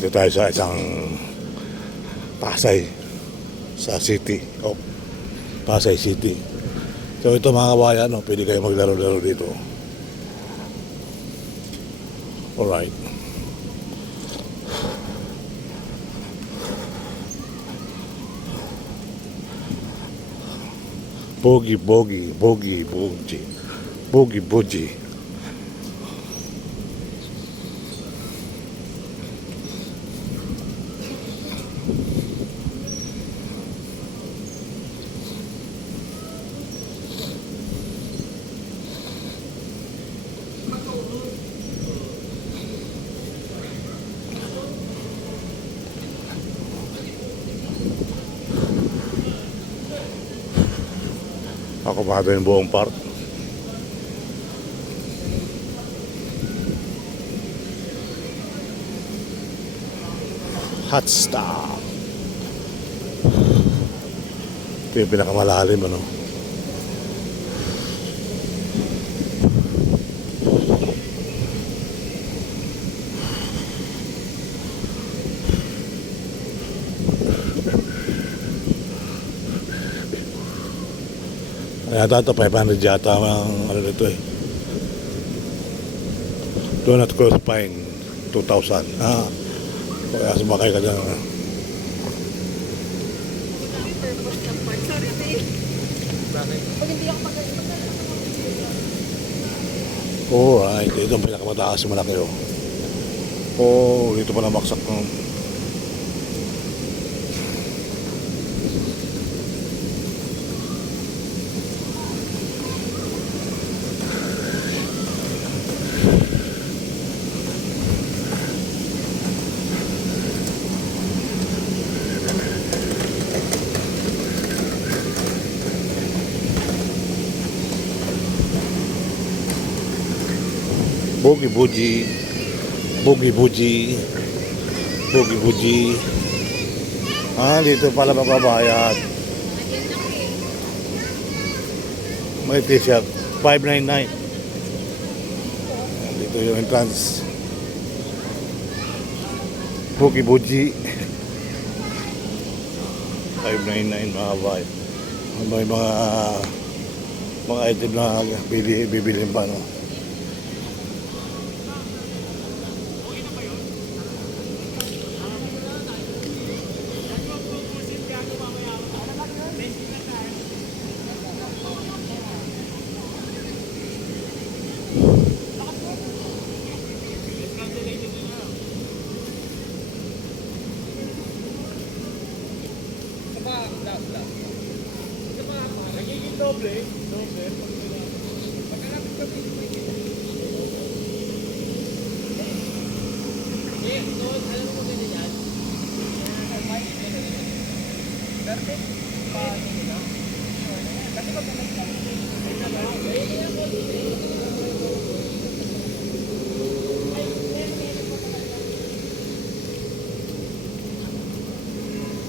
Dito tayo sa isang Pasay sa city of Pasay City. So ito mga kabayan, no, pwede kayo maglaro-laro dito. Alright. Bogi, bogi, bogi, bogi, bogi, bogi. Ako pa yung buong park. Hot stop. Ito yung pinakamalalim, ano. Yata ito, 500 yata ang ano nito eh. Donut Cross Pine, 2,000. Kaya sumakay ka dyan. Alright, ito ang pinakamataas, malaki oh. Oh, dito pala maksak ng Bogi Buji, Bogi Buji, Bogi Buji. Dito pala magbabayad. May t-shirt, 599. Dito yung entrance. Bogi Buji, 599 mga bahay. May mga item na bibilin pa, no?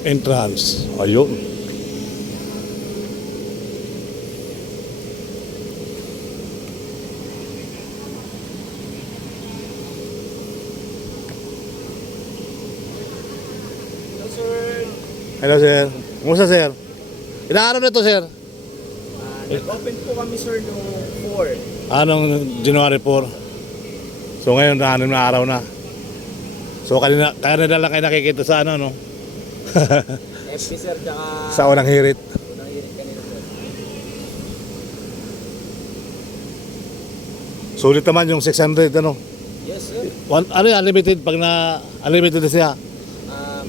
Entrance, ayun. Hello sir. Kumusta sir? Ilang araw na ito sir? Nag-open po kami sir noong 4. Anong January 4? So ngayon na 6 na araw na. So kaya na lang kayo nakikita sa ano, no? FB sir, tsaka Sa unang hirit. unang hirit kanina sir. Sulit naman yung 600, ano? Yes sir. Ano yung unlimited pag unlimited na siya?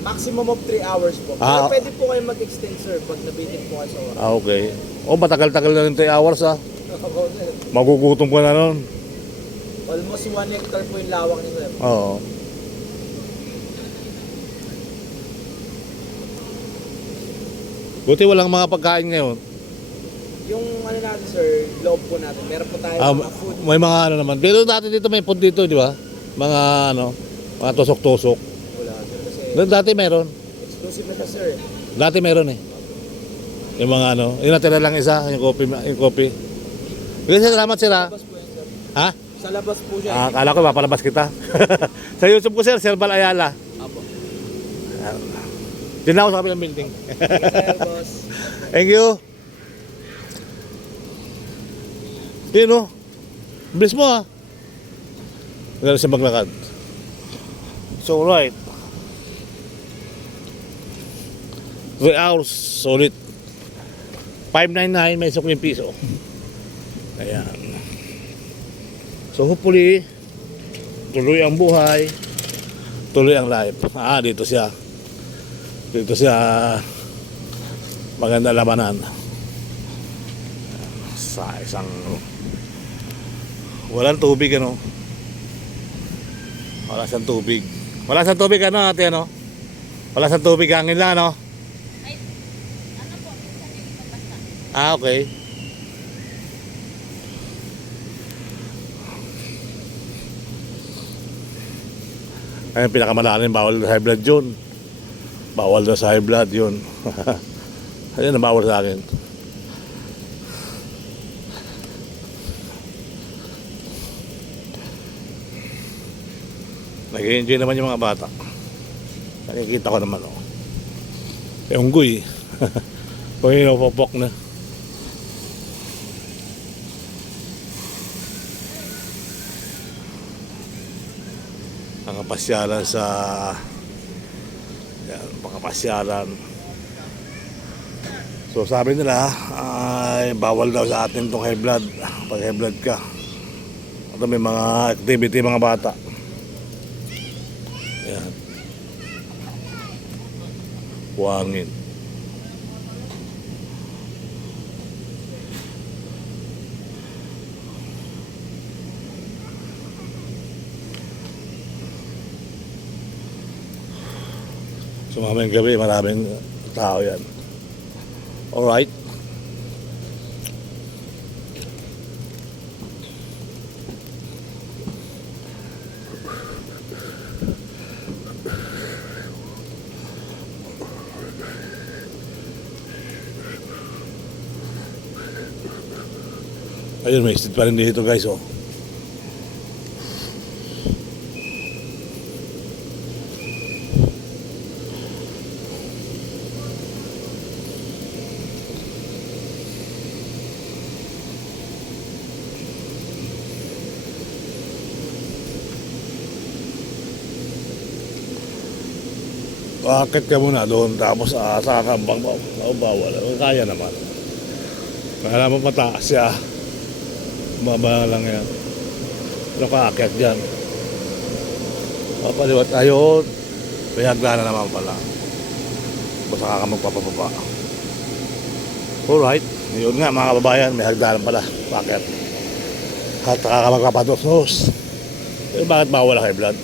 Maximum of 3 hours po. Pero pwede po kayo mag-extend sir pag nabitin po kayo sa oras. Okay. Matagal-tagal na rin 3 hours Magugutom ka na nun. Almost 1 hectare po yung lawak niyo sir. Oo. Buti walang mga pagkain ngayon. Yung ano natin sir, loob po natin. Meron po tayo mga food. May mga ano naman. Pero dati dito may food dito, di ba? Mga ano, mga tusok-tusok. Wala sir kasi Dati meron. exclusive na siya sir. Dati meron eh. Yung mga ano, yung natira lang isa, yung coffee. Kasi salamat sir ha. Sa labas po yan sir. Ha? Sa labas po siya. Akala ko mapalabas kita. Sa YouTube ko sir, Sir Bal Ayala. Apo. Diyan na ako sa kabilang building. Sir, boss. Thank you. Yun o. Bilis mo ha. Magaling siya maglakad. So right. 3 hours solid. 599 may sukling piso. Ayan. So hopefully tuloy ang buhay, tuloy ang life. Dito siya. Dito siya maganda labanan. Sa isang walang tubig ano. Wala siyang tubig. Wala siyang tubig ano ate ano? Wala siyang tubig hangin lang ano? Ay, ano po, minsan yung ipapasa. Okay. Ayun, pinakamalalim, bawal sa high blood yun. Bawal na sa high blood yun. Ayun, bawal sa akin. Nag-enjoy naman yung mga bata. Nakikita ko naman, oh. Yung unggoy. Kung yun, popok na. Ang kapasyalan sa yan, pangapasyalan. So sabi nila ay bawal daw sa atin tong high blood pag high blood ka. Ito may mga activity mga bata. Yan. Buhangin. So mamayang gabi, maraming tao yan. Alright. Ayun, may street pa rin dito guys, oh. Bakit ka muna doon tapos sasambang mo? Bawal. Kaya naman. Kaya naman mataas siya. Baba lang yan. Pero kaakit dyan. Papaliwat ayun. May hagdanan naman pala. Basta ka magpapababa. Alright. Yun nga mga kababayan. May hagdanan pala. Bakit? At ka magpapatos-nos. Eh bakit bawal high blood?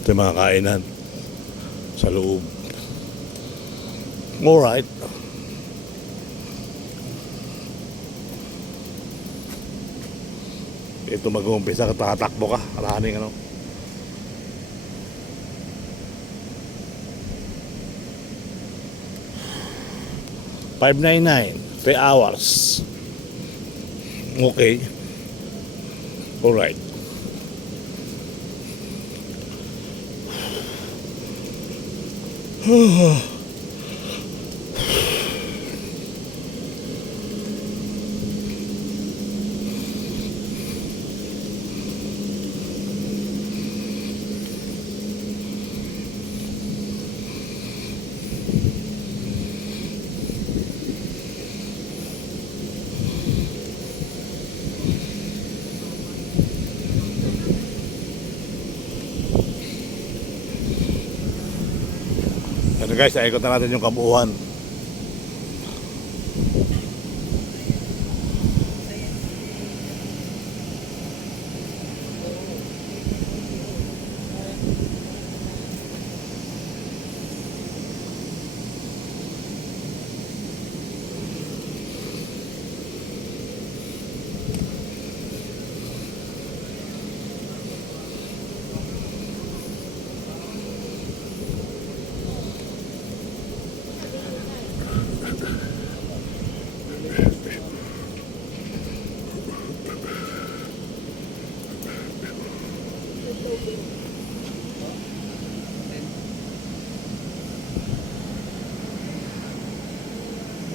Ito yung mga kainan sa loob. Alright. Ito mag-uumpisa ka, tatakbo ka. Karahaning ano. $599, 3 hours. Okay. Alright. Ano guys, ikot na natin yung kabuuan.